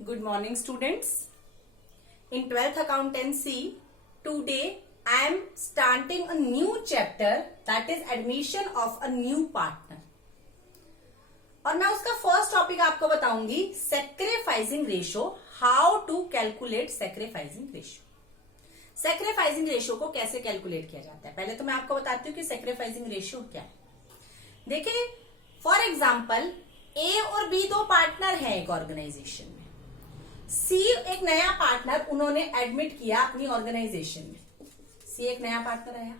Good morning, students. In 12th accountancy, today I am starting a new chapter, that is admission of a new partner. और मैं उसका first topic आपको बताऊंगी sacrificing ratio, how to calculate sacrificing ratio. Sacrificing ratio को कैसे calculate किया जाता है, पहले तो मैं आपको बताती हूँ कि सैक्रिफाइसिंग रेशो क्या है। देखिए, फॉर एग्जाम्पल ए और बी दो पार्टनर हैं एक ऑर्गेनाइजेशन में। सी एक नया पार्टनर उन्होंने एडमिट किया अपनी ऑर्गेनाइजेशन में। सी एक नया पार्टनर आया।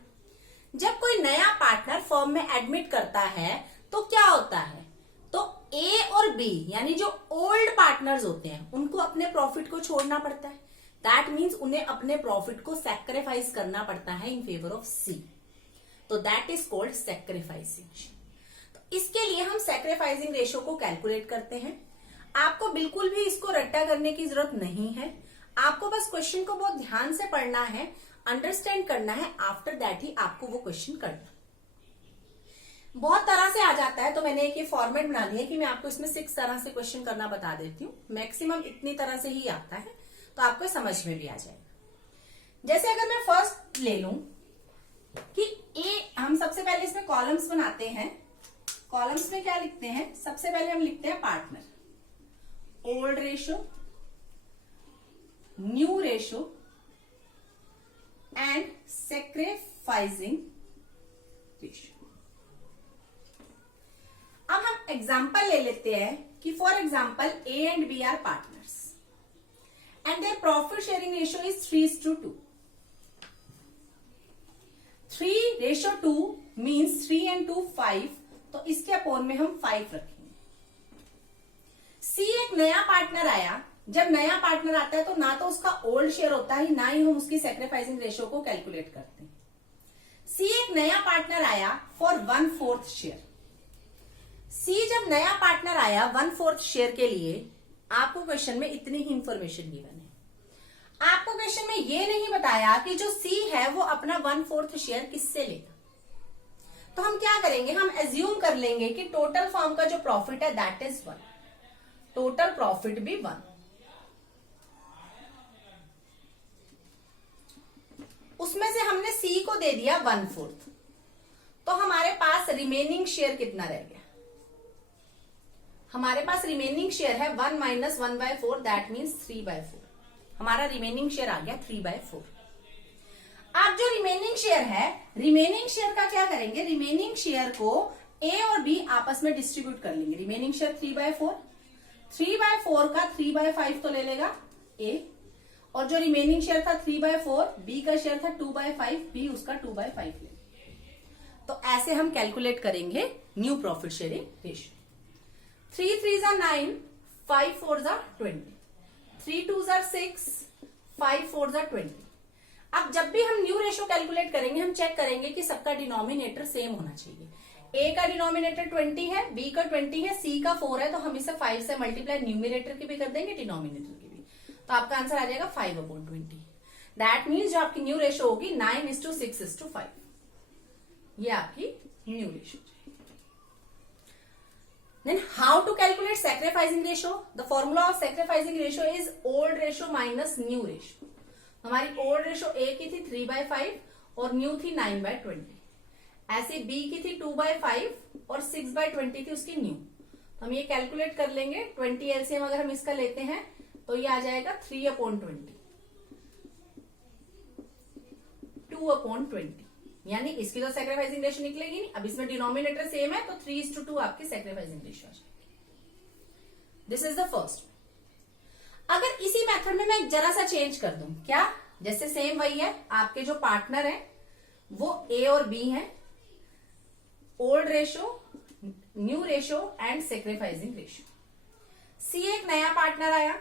जब कोई नया पार्टनर फर्म में एडमिट करता है तो क्या होता है, तो ए और बी यानी जो ओल्ड पार्टनर्स होते हैं उनको अपने प्रॉफिट को छोड़ना पड़ता है। दैट मीन्स उन्हें अपने प्रॉफिट को सैक्रिफाइस करना पड़ता है इन फेवर ऑफ सी। तो दैट इज कॉल्ड सैक्रिफाइसिंग। तो इसके लिए हम सैक्रिफाइसिंग रेशो को कैलकुलेट करते हैं। आपको बिल्कुल भी इसको रट्टा करने की जरूरत नहीं है। आपको बस क्वेश्चन को बहुत ध्यान से पढ़ना है, अंडरस्टैंड करना है, आफ्टर दैट ही आपको वो क्वेश्चन करना। बहुत तरह से आ जाता है, तो मैंने एक ये फॉर्मेट बना दिया कि मैं आपको इसमें 6 तरह से क्वेश्चन करना बता देती हूँ। मैक्सिमम इतनी तरह से ही आता है, तो आपको समझ में भी आ जाएगा। जैसे अगर मैं फर्स्ट ले लूं कि ए, हम सबसे पहले इसमें कॉलम्स बनाते हैं। कॉलम्स में क्या लिखते हैं, सबसे पहले हम लिखते हैं partner, old ratio, new ratio and sacrificing ratio. अब हम एग्जाम्पल ले लेते हैं कि for example A and B are partners and their profit sharing ratio is 3:2। 3:2 means 3 and 2 5, तो इसके अपोन में हम 5 रखेंगे। सी एक नया पार्टनर आया। जब नया पार्टनर आता है तो ना तो उसका ओल्ड शेयर होता है, ना ही हम उसकी सैक्रिफाइसिंग रेशो को कैलकुलेट करते हैं। सी एक नया पार्टनर आया फॉर 1/4 शेयर। सी जब नया पार्टनर आया 1/4 शेयर के लिए, आपको क्वेश्चन में इतनी ही इंफॉर्मेशन गिवन है। आपको क्वेश्चन में ये नहीं बताया कि जो सी है वो अपना 1/4 शेयर किससे लेगा। तो हम क्या करेंगे, हम एज्यूम कर लेंगे कि टोटल फर्म का जो प्रॉफिट है दैट इज 1, टोटल प्रॉफिट भी 1। उसमें से हमने सी को दे दिया 1/4, तो हमारे पास रिमेनिंग शेयर कितना रह गया। हमारे पास रिमेनिंग शेयर है 1 - 1/4, दैट मीन्स 3/4। हमारा रिमेनिंग शेयर आ गया 3/4। अब जो रिमेनिंग शेयर है, रिमेनिंग शेयर का क्या करेंगे, रिमेनिंग शेयर को ए और बी आपस में डिस्ट्रीब्यूट कर लेंगे। रिमेनिंग शेयर 3/4, 3/4 का 3/5 तो ले लेगा ए, और जो रिमेनिंग शेयर था 3/4, बी का शेयर था 2/5, बी उसका 2/5 ले। तो ऐसे हम कैलकुलेट करेंगे new profit sharing ratio. 3 3s are 9, 5 4s are 20, 3 2s are 6, 5 4s are 20। अब जब भी हम न्यू रेशो कैलकुलेट करेंगे, हम चेक करेंगे कि सबका डिनोमिनेटर सेम होना चाहिए। ए का डिनोमिनेटर 20 है, बी का 20 है, सी का 4 है, तो हम इसे 5 से मल्टीप्लाई न्यूमिनेटर की भी कर देंगे, डिनोमिनेटर की भी। तो आपका आंसर आ जाएगा 5/20। दैट मीन्स जो आपकी न्यू रेशो होगी 9:6:5। ये आपकी new ratio. Then how to calculate sacrificing ratio? The formula of sacrificing ratio is old ratio minus new ratio. हमारी ओल्ड रेशो ए की थी 3/5 और न्यू थी 9/20। ऐसे बी की थी 2/5 और 6/20 थी उसकी न्यू। तो हम ये कैलकुलेट कर लेंगे। 20 एलसीएम अगर हम इसका लेते हैं तो ये आ जाएगा 3/20, 2/20, यानी इसकी तो सैक्रिफाइसिंग रेशो निकलेगी नहीं। अब इसमें डिनोमिनेटर सेम है, तो 3:2 आपकी सैक्रिफाइसिंग रेशो आ जाएगी। This is the first. अगर इसी मेथड में मैं जरा सा चेंज कर दूं, क्या, जैसे सेम वही है, आपके जो पार्टनर है वो ए और बी हैं, old ratio, new ratio and sacrificing ratio. C एक नया पार्टनर आया,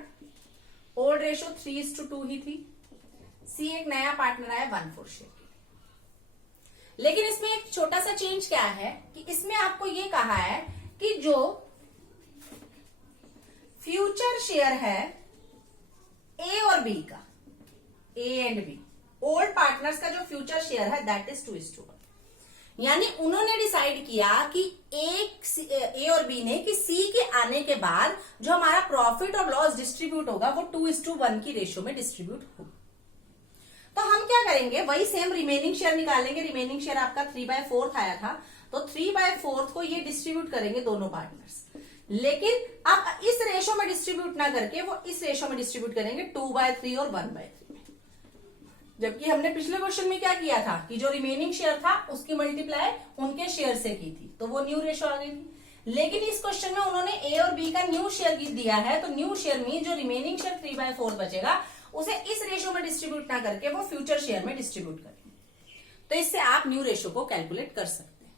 ओल्ड रेशो 3:2 ही थी। सी एक नया पार्टनर आया 1/4 शेयर। लेकिन इसमें एक छोटा सा चेंज क्या है कि इसमें आपको ये कहा है कि जो फ्यूचर शेयर है ए और बी का, A and B, old partners का जो फ्यूचर शेयर है दैट इज 2:1। यानी उन्होंने डिसाइड किया कि ए और बी ने कि सी के आने के बाद जो हमारा प्रॉफिट और लॉस डिस्ट्रीब्यूट होगा वो 2:1 की रेशियो में डिस्ट्रीब्यूट होगा। तो हम क्या करेंगे, वही सेम रिमेनिंग शेयर निकालेंगे। रिमेनिंग शेयर आपका 3/4 आया था, तो 3/4 को ये डिस्ट्रीब्यूट करेंगे दोनों पार्टनर्स। लेकिन अब इस रेशो में डिस्ट्रीब्यूट ना करके वो इस रेशो में डिस्ट्रीब्यूट करेंगे 2/3 और 1/3 में। जबकि हमने पिछले क्वेश्चन में क्या किया था कि जो रिमेनिंग शेयर था उसकी मल्टीप्लाई उनके शेयर से की थी, तो वो न्यू रेशो आ गई थी। लेकिन इस क्वेश्चन में उन्होंने ए और बी का न्यू शेयर दिया है, तो न्यू शेयर में जो रिमेनिंग शेयर 3/4 बचेगा उसे इस रेशो में डिस्ट्रीब्यूट ना करके वो फ्यूचर शेयर में डिस्ट्रीब्यूट करेंगे। तो इससे आप न्यू रेशो को कैलकुलेट कर सकते हैं।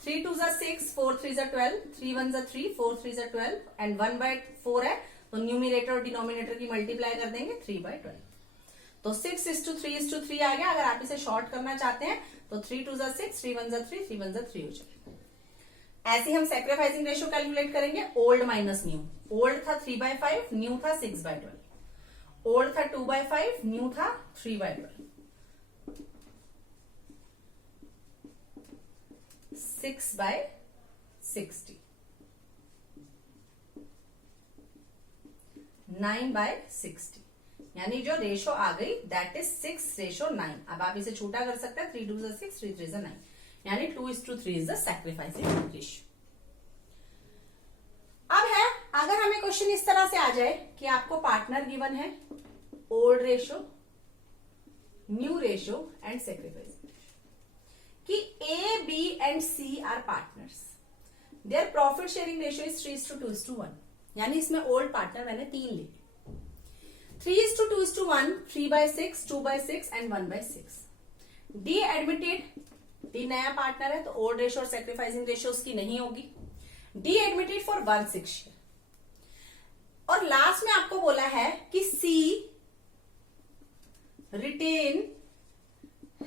3 2 6, 4 3 12, 3 1 3, 4 3 12 एंड 1/4 है, तो न्यूमिनेटर और डिनोमिनेटर की मल्टीप्लाई कर देंगे 3/12। तो 6:3:3 आ गया। अगर आप इसे शॉर्ट करना चाहते हैं तो 3 2 6, 3 1 3, 3 1 3 हो जाएगा। ऐसे हम सैक्रिफाइसिंग रेशियो कैलकुलेट करेंगे, ओल्ड माइनस न्यू। ओल्ड था 3/5, न्यू था 6/12। ओल्ड था 2/5, न्यू था 3/12। 6/60, 9/60, यानी जो रेशो आ गई दैट इज 6:9। अब आप इसे छोटा कर सकते हैं, 3 2 6, 3 3 9, यानी 2:3 इज द सैक्रिफाइसिंग रेशियो। अब है, अगर हमें क्वेश्चन इस तरह से आ जाए कि आपको पार्टनर गिवन है, old ratio, new ratio and sacrificing ratio, कि A B and C are partners, their profit sharing ratio is 3:2:1, यानी इसमें ओल्ड पार्टनर मैंने 3 लिए। 3:2:1, 3/6, 2/6 एंड 1/6। डी एडमिटेड, डी नया पार्टनर है तो ओल्ड रेशो और सैक्रिफाइसिंग रेशो उसकी नहीं होगी। D admitted for 1/6 share. और लास्ट में आपको बोला है कि सी रिटेन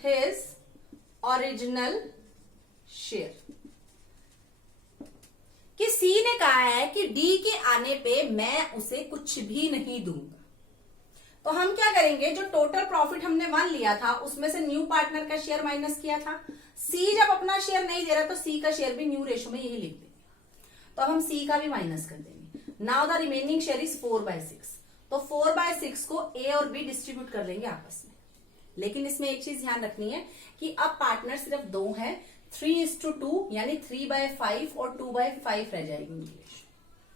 हिज ओरिजिनल शेयर, कि सी ने कहा है कि डी के आने पे मैं उसे कुछ भी नहीं दूंगा। तो हम क्या करेंगे, जो टोटल प्रॉफिट हमने 1 लिया था उसमें से न्यू पार्टनर का शेयर माइनस किया था। सी जब अपना शेयर नहीं दे रहा तो सी का शेयर भी न्यू रेशो में यही लिख देंगे, तो हम सी का भी माइनस कर देंगे। Now the remaining share is 4/6, तो 4/6 को ए और बी डिस्ट्रीब्यूट कर लेंगे आपस में। लेकिन इसमें एक चीज ध्यान रखनी है कि अब पार्टनर सिर्फ 2 है, 3:2, यानी 3/5 और 2/5 रह जाएगी उनकी रेशो,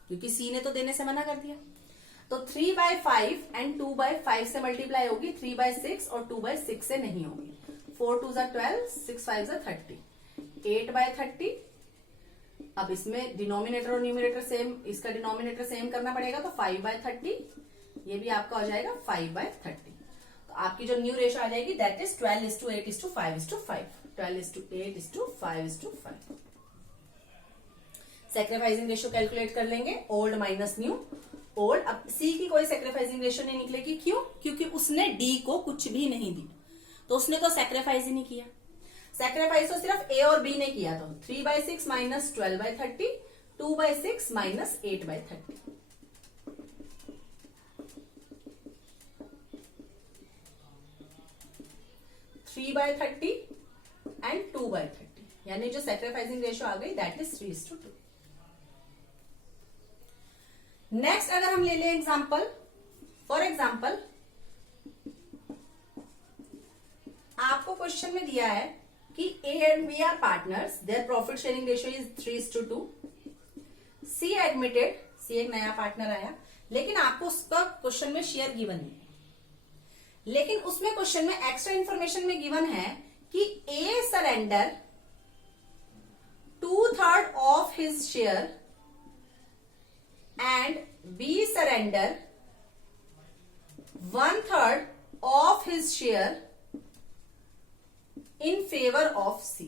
क्योंकि सी ने तो देने से मना कर दिया। तो 3/5 एंड 2/5 से मल्टीप्लाई होगी, 3/6 और 2/6 से नहीं होगी। 4 2 12, 6 5 30, 8/30। अब इसमें डिनोमिनेटर और न्यूमिनेटर सेम, इसका डिनोमिनेटर सेम करना पड़ेगा, तो 5/30, ये भी आपका हो जाएगा 5/30। तो आपकी जो न्यू रेशो आ जाएगी that is 12:8:5:5, 12:8:5:5। Sacrificing ratio calculate कर लेंगे, ओल्ड माइनस न्यू। ओल्ड, अब सी की कोई सैक्रिफाइसिंग रेशो नहीं निकलेगी, क्यों? क्योंकि उसने डी को कुछ भी नहीं दिया, तो उसने तो सैक्रिफाइस ही नहीं किया। सैक्रिफाइस तो सिर्फ ए और बी ने किया, तो 3/6 माइनस 12/30, 2/6 माइनस 8/30। 3/30 एंड 2/30, यानी जो सैक्रिफाइसिंग रेशो आ गई दैट इज 3:2। नेक्स्ट अगर हम ले लें एग्जाम्पल, फॉर एग्जाम्पल आपको क्वेश्चन में दिया है कि A and B are partners, their profit sharing ratio is 3:2। C admitted, C एक नया पार्टनर आया, लेकिन आपको उसका क्वेश्चन में शेयर गिवन नहीं है। लेकिन उसमें क्वेश्चन में एक्स्ट्रा इंफॉर्मेशन में गिवन है कि A surrender 2/3 of his share and B surrender 1/3 of his share in favor of C।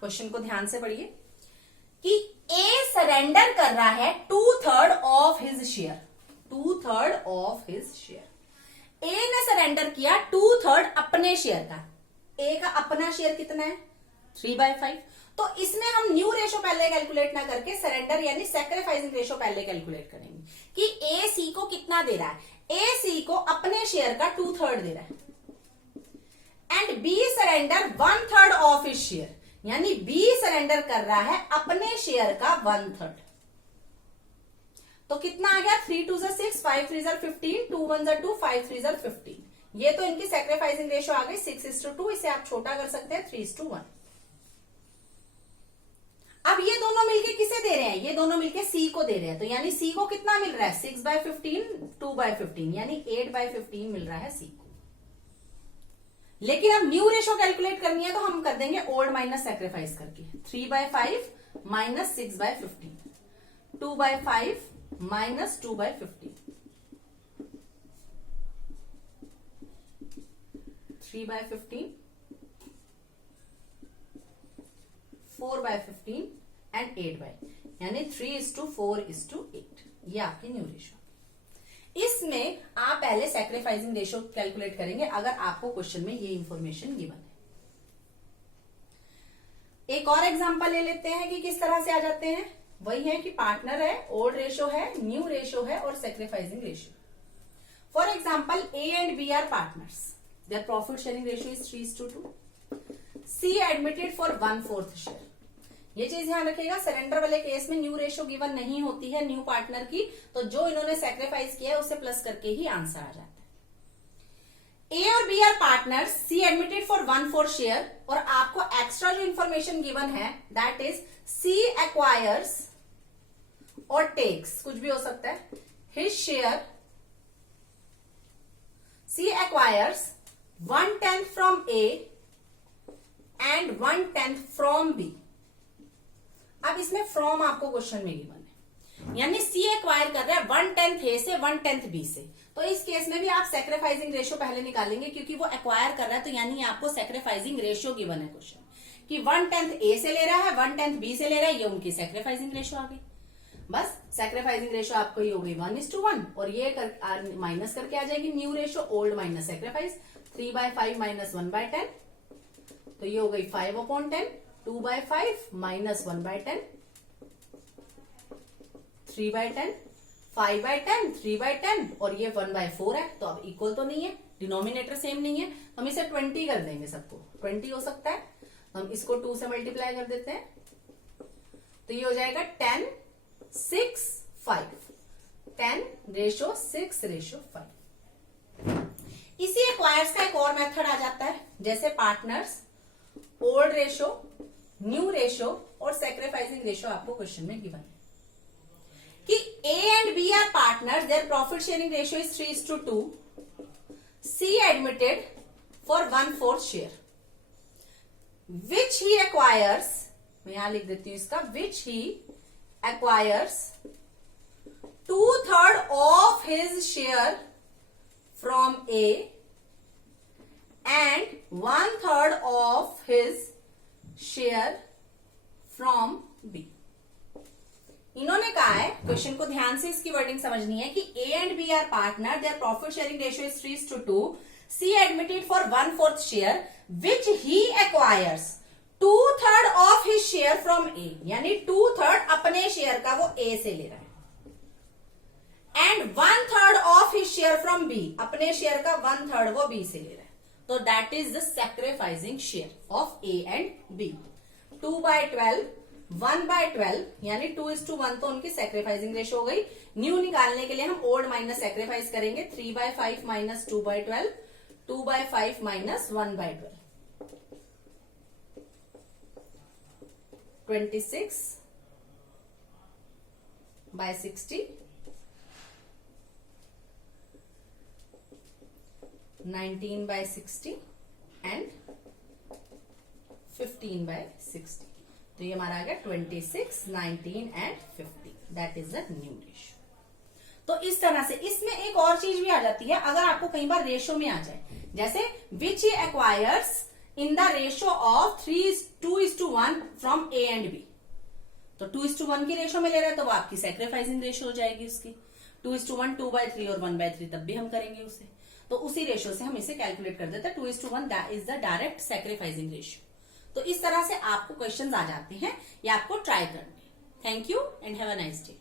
Question को ध्यान से पढ़िए कि A सरेंडर कर रहा है 2/3 of his share, 2/3 of his share. A ने सरेंडर किया 2/3 अपने शेयर का। A का अपना शेयर कितना है? 3/5। तो इसमें हम न्यू रेशो पहले कैलकुलेट ना करके सरेंडर यानी सैक्रिफाइसिंग रेशो पहले कैलकुलेट करेंगे कि ए सी को कितना दे रहा है। ए सी को अपने शेयर का 2/3 दे रहा है and B surrender 1/3 of his share, यानी बी सरेंडर कर रहा है अपने शेयर का 1/3। तो कितना आ गया, 3 2 6, 5 3 15, 2 1 2, 5 3 15। ये तो इनकी सेक्रीफाइसिंग रेशियो आ गई 6:2। इसे आप छोटा कर सकते हैं 3:1। अब ये दोनों मिलके किसे दे रहे हैं, ये दोनों मिलके सी को दे रहे हैं, तो यानी सी को कितना मिल रहा है, 6/15, 2/15, यानी 8/15 मिल रहा है सी को। लेकिन अब न्यू रेशो कैलकुलेट करनी है तो हम कर देंगे ओल्ड माइनस सेक्रीफाइस करके। 3/5 माइनस 6/15, 2/5 माइनस 2/15, 3/15, 4/15 एंड 8/, यानी 3:4:8। ये आपकी न्यू रेशो। इसमें आप पहले सैक्रिफाइसिंग रेशो कैलकुलेट करेंगे अगर आपको क्वेश्चन में ये इंफॉर्मेशन गिवन है। एक और एग्जांपल ले लेते हैं कि किस तरह से आ जाते हैं। वही है कि पार्टनर है, ओल्ड रेशो है, न्यू रेशो है और sacrificing ratio. For example A and B are partners, their profit sharing ratio is 3:2। C admitted for 1/4 share. ये चीज ध्यान रखिएगा, सरेंडर वाले केस में न्यू रेशो गिवन नहीं होती है न्यू पार्टनर की, तो जो इन्होंने सैक्रिफाइस किया है उसे प्लस करके ही आंसर आ जाता है। ए और B are partner, C admitted for 1/4 share, और आपको एक्स्ट्रा जो इंफॉर्मेशन गिवन है दैट इज सी एक्वायर्स और टेक्स, कुछ भी हो सकता है, his share, C acquires 1/10 from A and 1/10 from B. अब इसमें फ्रॉम आपको क्वेश्चन में गिवन है, यानी सी एक्वायर कर रहा है 1/10 ए से 1/10 बी से, तो इस केस में भी आप सैक्रिफाइसिंग रेशियो पहले निकालेंगे क्योंकि वो एक्वायर कर रहा है, तो यानी आपको सैक्रिफाइसिंग रेशियो गिवन है क्वेश्चन कि 1/10 ए से ले रहा है, 1/10 बी से ले रहा है, ये उनकी सैक्रिफाइसिंग रेशियो आ गई। बस सैक्रिफाइसिंग रेशियो आपको ही हो गई 1:1, और ये माइनस करके आ जाएगी new ratio, old minus sacrifice. 3/5 minus 1/10, तो ये हो गई 5/10, 2/5 माइनस 1/10, 3/10, 5/10, 3/10, और ये 1/4 है, तो अब इक्वल तो नहीं है, डिनोमिनेटर सेम नहीं है, हम इसे 20 कर देंगे, सबको 20 हो सकता है, हम इसको 2 से मल्टीप्लाई कर देते हैं, तो ये हो जाएगा 10, 6, 5, 10:6:5। इसी एक्वायर्स का एक और मेथड आ जाता है, जैसे partners, old ratio, new ratio और सैक्रिफाइसिंग रेशो आपको क्वेश्चन में गिवन है कि A and B are partners, their profit sharing ratio is 3:2। C admitted for 1/4 share, which he acquires, मैं यहां लिख देती हूं इसका, which he acquires 2/3 of his share from A and 1/3 of his share from B. इन्होंने कहा है, question को ध्यान से इसकी वर्डिंग समझनी है कि A and B are partner, their profit sharing ratio is 3:2। C admitted for 1/4 share, which he acquires 2/3 of his share from A, यानी 2/3 अपने शेयर का वो ए से ले रहा है, and 1/3 of his share from B, अपने शेयर का 1/3 वो बी से ले रहा है, तो that is the sacrificing share of A and B. 2/12, 1/12, यानी 2:1 तो उनकी सैक्रिफाइसिंग रेशियो हो गई। न्यू निकालने के लिए हम ओल्ड माइनस सैक्रिफाइस करेंगे, 3/5 माइनस 2/12, 2/5 माइनस 1/12, 26/60, 19/60 एंड 15/60। तो ये हमारा आ गया 26, 19 and 50, that is the new ratio. तो इस तरह से इसमें एक और चीज भी आ जाती है, अगर आपको कई बार रेशियो में आ जाए, जैसे which he acquires in the ratio of 2:1 from A and B, तो 2:1 की रेशियो में ले रहे हैं तो वो आपकी सैक्रिफाइसिंग रेशियो हो जाएगी उसकी। 2:1, 2/3 और 1/3 तब भी हम करेंगे उसे, तो उसी रेशियो से हम इसे कैलकुलेट कर देते हैं। 2:1 that is the direct sacrificing ratio. तो इस तरह से आपको क्वेश्चंस आ जाते हैं, या आपको ट्राई करने। Thank you and have a nice day.